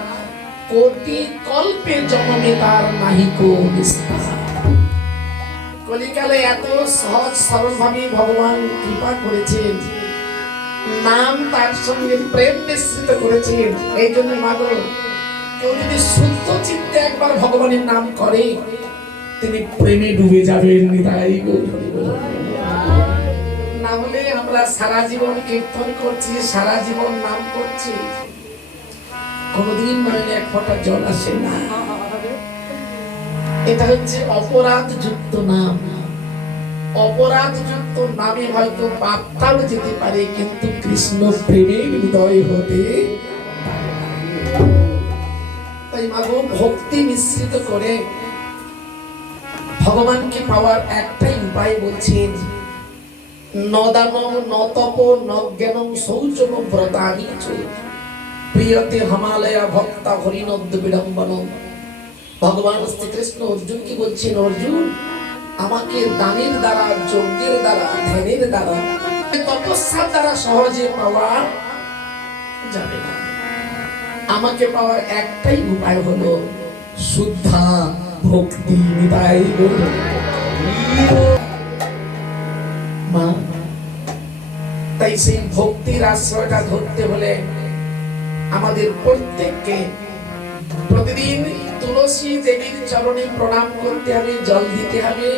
কোটি কল্পে জন্মে তার নাহিকো নিস্তার। কলিকালে এত সহজ সরল ভাবে ভগবান কৃপা করেছেন, নাম তার সঙ্গে প্রেম মিশ্রিত করেছেন। এই জন্য মাগো কেউ যদি শুদ্ধ চিত্তে একবার ভগবানের নাম করে তিনি প্রেমে ডুবে যাবেন। নিতাই গৌর হরি বল। না হলে আমরা সারা জীবন কীর্তন করছি, সারা জীবন নাম করছি, কোনদিন নইলে এক ফোঁটা জল আসে না। এটা হচ্ছে অপরাধ যুক্ত নাম। অপরাধ যুক্ত নামে হয়তো পাপটাও যেতে পারে, কিন্তু কৃষ্ণ প্রেমের হৃদয় হতে পারে না। তাই মাগো ভক্তি মিশ্রিত করে ভগবানকে পাওয়ার একটাই উপায় বলছেন, নদানম নতপ নজ্ঞানম শৌচম ব্রতানি চ প্রিয়তে হিমালয়া ভক্তা হরিনদ্য বিড়ম্বনম। ভগবান শ্রীকৃষ্ণ অর্জুনকে বলছেন, অর্জুন আমাকে দানের দ্বারা, যজ্ঞের দ্বারা, ধ্যানের দ্বারা, তপস্যার দ্বারা সহজে পাওয়া যাবে না। আমাকে পাওয়ার একটাই উপায় হলো শুদ্ধা ভক্তি। নিতাই গৌর। মা, তাই সেই ভক্তির আশ্রয়টা ধরতে হলে আমাদের প্রত্যেককে প্রতিদিন তুলসী দেবীর চরণে প্রণাম করতে হবে, জল দিতে হবে।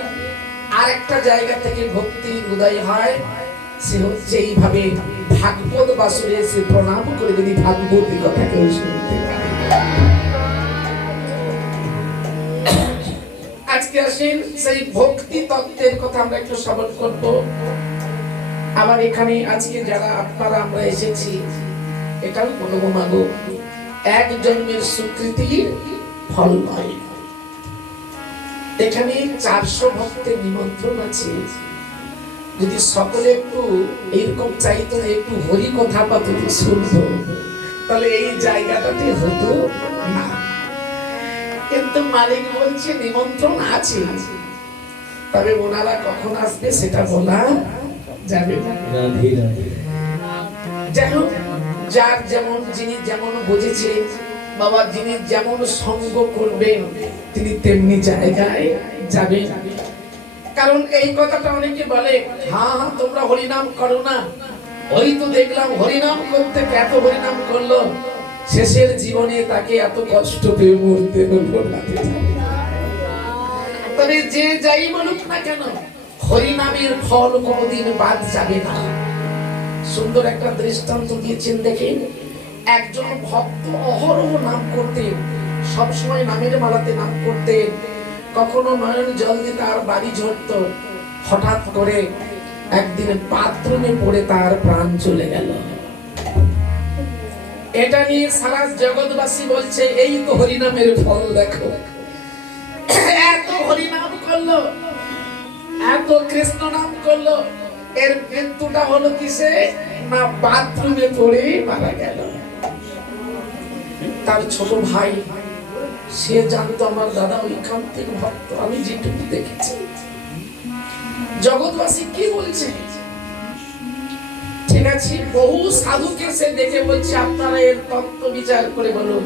আর একটা জায়গা থেকে ভক্তির উদয় হয়, সে হচ্ছে এইভাবে ভাগবত বাসুরে এসে প্রণাম করে যদি ভাগবতী কথা কেউ শুনতে পারে। আজকে আসেন সেই ভক্তি তত্ত্বের কথা আমরা একটু শ্রবণ করব। আবার এখানে আজকে যারা আপনারা আমরা এসেছি, এটাও বলবো মাগো, এক জন্মের স্বীকৃতির ফল নয়। এখানে 400 ভক্তের নিমন্ত্রণ আছে। যদি সকলে একটু এইরকম চাইতো একটু হরি কথা পাতো শুনতো, তাহলে এই জায়গাটাতে হতো না। কিন্তু মালিক বলছে নিমন্ত্রণ আছে, তবে ওনারা কখন আসবে সেটা বলা যাবে না। যাই হোক, যার যেমন, যিনি যেমন বুঝেছে বাবা, যিনি যেমন সঙ্গ করবেন তিনি তেমনি জায়গায় যাবেন। কারণ এই কথাটা অনেকে বলে, হ্যাঁ হ্যাঁ তোমরা হরিনাম করো না, ওই তো দেখলাম হরিনাম করতে এত হরিনাম করলো, শেষের জীবনে তাকে এত কষ্ট পেয়ে মরতে হলো না। তবে যে যাই বলুক না কেন, হরিনামের ফল কোনোদিন বাদ যাবে না। সুন্দর একটা দৃষ্টান্ত দিয়েছেন দেখেন, একজন ভক্ত অহরহ নাম করতেন, সবসময় নামের মালাতে নাম করতেন, কখনো নয়ন জল দিয়ে তার বাড়ি ঝরত। হঠাৎ করে একদিন বাথরুমে পড়ে তার প্রাণ চলে গেল। এটা নিয়ে সারা জগৎবাসী বলছে, এই তো হরিনামের ফল দেখো। এত হরিনাম করলো, এত কৃষ্ণ নাম করলো, এর মৃত্যুটা হলো কিসে না, বাথরুমে পড়ে মারা গেল। তার ছোট ভাই, সে জানতো আমার দাদা ঐকান্তিক ভক্ত, আমি যেটুকু দেখেছি। জগৎবাসী কি বলছে, ঠিক আছে, বহু সাধুকে সে দেখে বলছে আপনারা এর তত্ত্ব বিচার করে বলুন।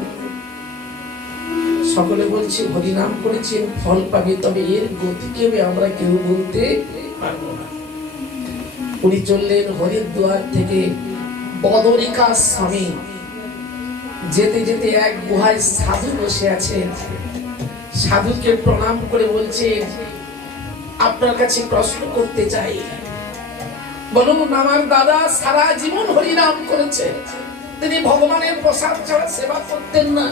সকলে বলছে হরিনাম করেছেন ফল পাবে, তবে এর গতি কেউ আমরা কেউ বলতে পারবো না। উনি চললেন হরিদ্বার থেকে বদরিকা স্বামী। যেতে যেতে এক গুহায় সাধু বসে আছেন। সাধুকে প্রণাম করে বলছেন, আপনার কাছে প্রশ্ন করতে চাই। বলুন, আমার দাদা সারা জীবন হরিনাম করেছে, তিনি ভগবানের প্রসাদ ছাড়া সেবা করতেন না,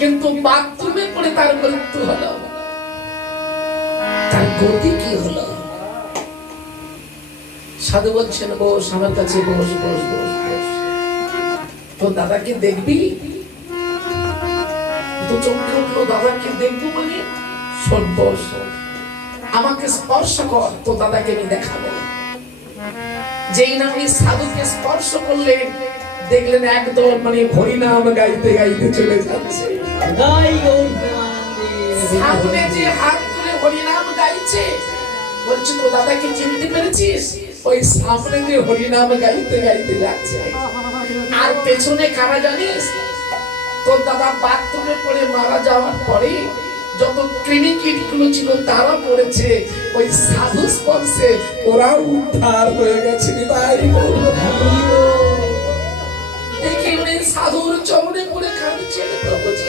কিন্তু বাথরুমে পড়ে তার মৃত্যু হলো, তার গতি কি হলো? সাধু বলছেন, বস আমার কাছে, বস বস বস বস। তো দাদাকে দেখবি? তো চমকে উঠলো, দাদাকে দেখবো মানে? শোন, বস, আমাকে স্পর্শ কর, তো দাদাকে আমি দেখাবো। যেই না উনি সাধুকে স্পর্শ করলেন, দেখলেন একদম মানে হরিনাম গাইতে গাইতে চলে যাচ্ছে। সামনে যে হাত তুলে হরিনাম গাইছে, বলছে তো দাদাকে চিনতে পেরেছিস? ওই সামনে যে হরিনাম গাইতে গাইতে যাচ্ছে। আর পেছনে কারা জানিস? তোর দাদা বাথরুমে পড়ে মারা যাওয়ার পরে যত কৃমি কীটগুলো ছিল তারা পড়েছে, ওই সাধু স্পর্শে ওরা উদ্ধার হয়ে গেছে। দেখি উনি সাধুর চরণে পড়ে কাঁদছেন, প্রভুজি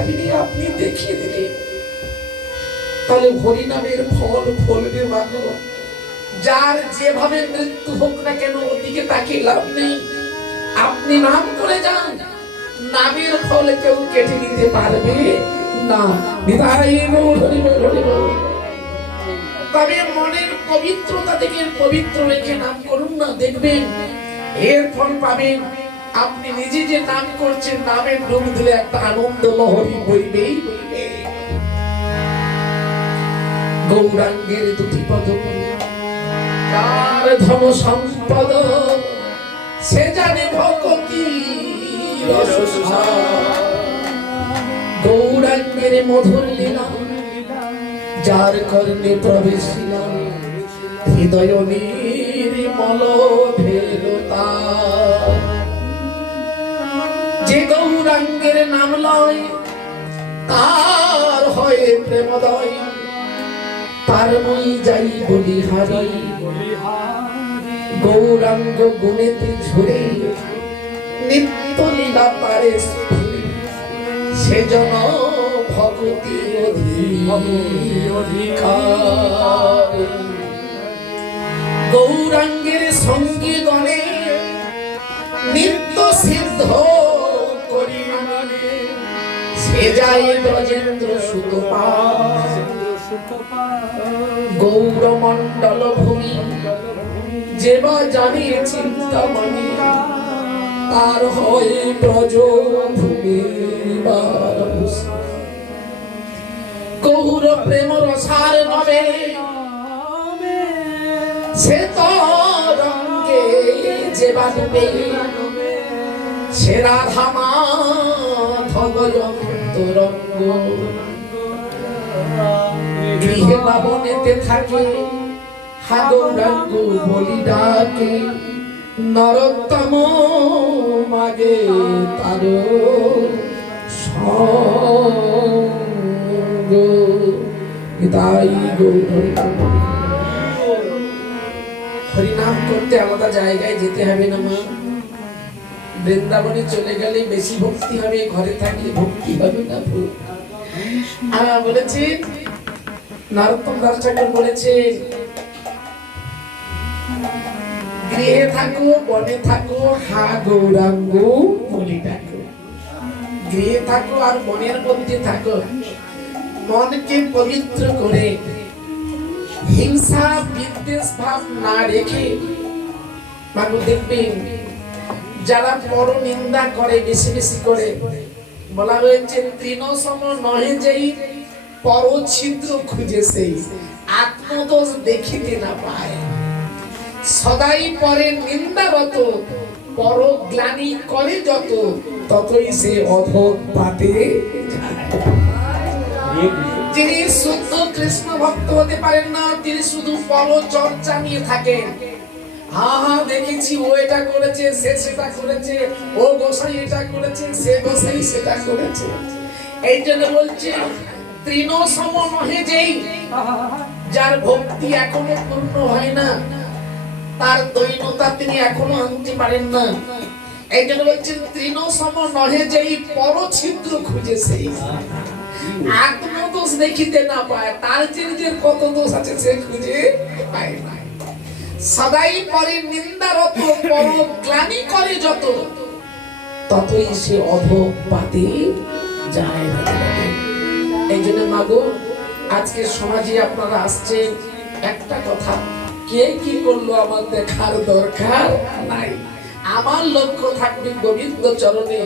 পারিনি, আপনি দেখিয়ে দিলেন। তাহলে হরিনামের ফল ফলবে মাগো। যার যেভাবে মৃত্যু হোক না কেন ওদিকে তাকিয়ে লাভ নেই। আপনি নাম করে যান, নামের ফল কেউ কেটে নিতে পারবে না। বিদায় গৌর হরি বল, হরি বল। তবে মনের পবিত্রতা থেকে পবিত্র রেখে নাম করুন না, দেখবেন এর ফল পাবেন। আপনি নিজে যে নাম করছেন, নামের ডুব দিলে একটা আনন্দ লহরী বইবেই বইবে। গৌরাঙ্গের দুটি পদ, যার ধন সম্পদ, সে জানে ভক্তি রসসার। গৌরাঙ্গের মধুর লীলা, যার কর্ণে প্রবেশ হৃদয় নির্মল ভেলতা। যে গৌরাঙ্গের নাম লয়, তার হয় প্রেমদয়। তার মই যাই বলিহারি, গৌরাঙ্গ গুণেতে ঝরে নিত্য লীলা তারে স্ফুরে। সেজন ভক্তি অধিকার। গৌরাঙ্গের সঙ্গী গণে নিত্য সিদ্ধ করি মানে, সে যায় ব্রজেন্দ্র সুতপা। গৌরমণ্ডল ভূমি যে বা জানি চিন্তা মানে, তার হয় ব্রজ ভূমি। গৌর প্রেম রসার নবে, সে তো রঙ্গে যে বাঁধবে। সে রাধা মাধব অন্তরঙ্গ। গৃহে বাবনেতে থাকে, হা গৌরাঙ্গ বলি ডাকে। নরোত্তম মাগে তার সঙ্গ। তাই হরিনাম করতে আলাদা জায়গায় যেতে হবে না মা। বৃন্দাবনে চলে গেলে বেশি ভক্তি হবে, ঘরে থাকলে ভক্তি হবে না। বলেছেন নরোত্তম দাস ঠাকুর বলেছে, গৃহে থাকো বনে থাকো, হা গৌরাঙ্গ বলি ডাকো। গৃহে থাকো আর মনের মধ্যে থাকো, মনকে পবিত্র করে হিংসা বিদ্বেষ ভাব না রেখে। মানুষ দেখবেন যারা পর নিন্দা করে বেশি বেশি করে, বলা হয়েছে তৃণ সম নহে যেই পর ছিদ্র খুঁজে সেই, আত্মদোষ দেখিতে না পায়। সদাই পরে নিন্দারত, পর গ্লানি করে যত, ততই সে অধঃপাতে যায়। যিনি শুদ্ধ কৃষ্ণ ভক্ত হতে পারেন না, তিনি শুধু পর চর্চা নিয়ে থাকেন। দেখেছি ও এটা করেছে, সে সেটা করেছে, ও গোসাই এটা করেছে, সে গোসাই সেটা করেছে। এই জন্য বলছে তৃণ সম নহে যেই, যার ভক্তি এখনো পূর্ণ হয় না, তার দৈনতা তিনি এখনো আনতে পারেন না। এই জন্য বলছেন তৃণ সম নহে যেই পর ছিদ্র খুঁজে সেই। আত্মদোষ দেখিতে না পায়, তার যে নিজের কত দোষ আছে সে খুঁজে পায় না। সদাই পরে নিন্দারত, পর গ্লানি করে যত, ততই সে অধঃপাতে যায়। এই জন্য মাগো, আজকে সমাজে আপনারা আসছেন, একটা কথা, কে কি করলো আমার দেখার দরকার নাই। আমার লক্ষ্য থাকবে গোবিন্দ চরণে।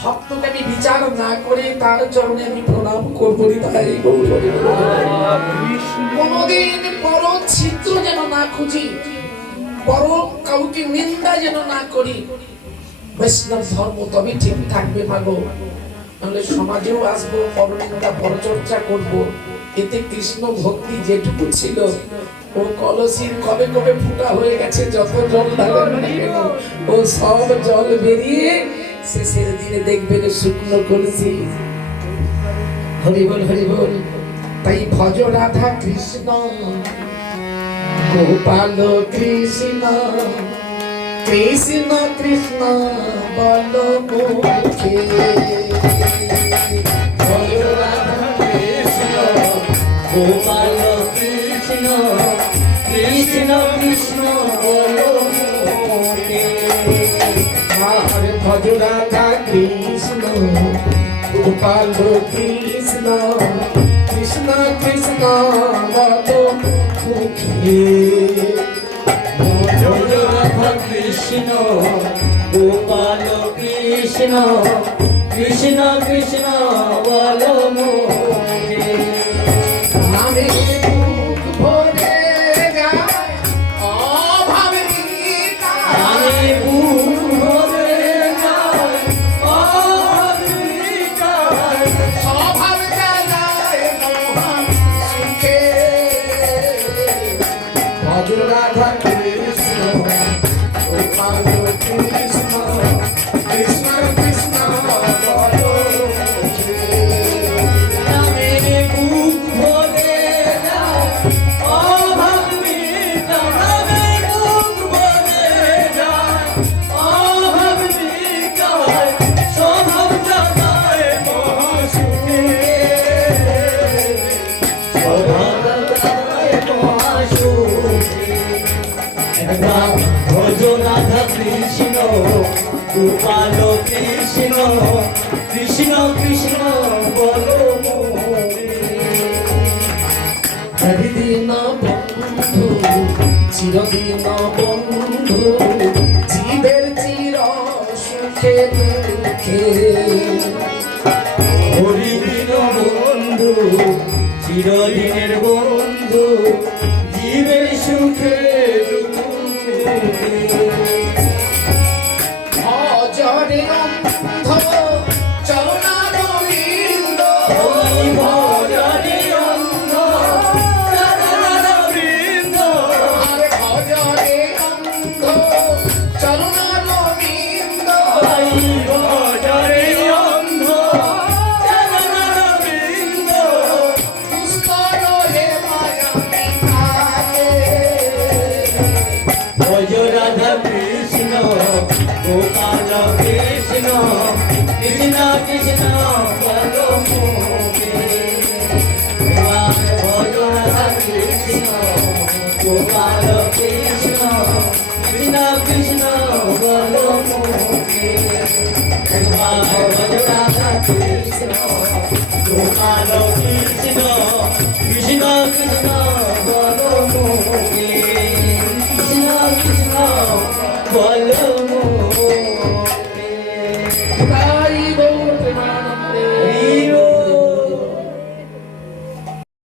ভক্তকে আমি বিচার না করে তার চরণে আমি প্রণাম করবো। কোনদিন পর ছিদ্র যেন না খুঁজি, পর কাউকে নিন্দা যেন না করি। বৈষ্ণব ধর্ম তবে ঠিক থাকবে মাগো। তাহলে সমাজেও আসবো, পরনিন্দা পরচর্চা করবো। এতে কৃষ্ণ ভক্তি যেটুকু ছিল ও কলসির কবে কবে ফুটা হয়ে গেছে, যত জল ঢালেন না কেন ও সব জল বেরিয়ে শেষের দিনে দেখবেন শুকনো কলসি। হরি বল, হরি বল। তাই ভজ রাধা কৃষ্ণ, গোপাল কৃষ্ণ, কৃষ্ণ কৃষ্ণ বল মুখে। কৃষ্ণ গোপাল কৃষ্ণ কৃষ্ণ কৃষ্ণ বলো মুখে রাধা কৃষ্ণ গোপাল কৃষ্ণ কৃষ্ণ কৃষ্ণ বলো মোহে নামে বুক ভরে যায় অভাব মিটায়। আমি বুক ভরে যায় অভাব মিটায়। স্বভাব জাগায় মহান সুখে। ভজ রাধা কৃষ্ণ গোপাল কৃষ্ণ কৃষ্ণ কৃষ্ণ বলো মুখে। আমি বুক ভরে যায় অভাব মিটায়। আমি বুক ভরে যায় অভাব মিটায়। স্বভাব জাগায় মহাসুখে। স্বভাব জাগায় মহাসুখে। একবার ভজ রাধা কৃষ্ণ গোপাল কৃষ্ণ কৃষ্ণ কৃষ্ণ বলো মোরে হরিদিন বন্ধু চিরদিন বন্ধু জীবের চির সুখে দুঃখে। হরিদিন বন্ধু চিরদিনের বন্ধু জীবের সুখে দুঃখে। ভজরে অন্ধ চরণারবিন্দ ওই ভজনে অন্ধ চরণারবিন্দ। আরে ভজরে অন্ধ চরণারবিন্দ ওই ভজনে অন্ধ চরণারবিন্দ। পুষ্কর হে মায়া বিকারে। ভজ রাধা কৃষ্ণ গোপাল কৃষ্ণ কৃষ্ণ কৃষ্ণ বলো মোহে ভজ রাধা কৃষ্ণ গোপাল কৃষ্ণ কৃষ্ণ কৃষ্ণ বলো মোহে ভজ রাধা কৃষ্ণ গোপাল কৃষ্ণ কৃষ্ণ কৃষ্ণ বলো মোহে কৃষ্ণ কৃষ্ণ বলো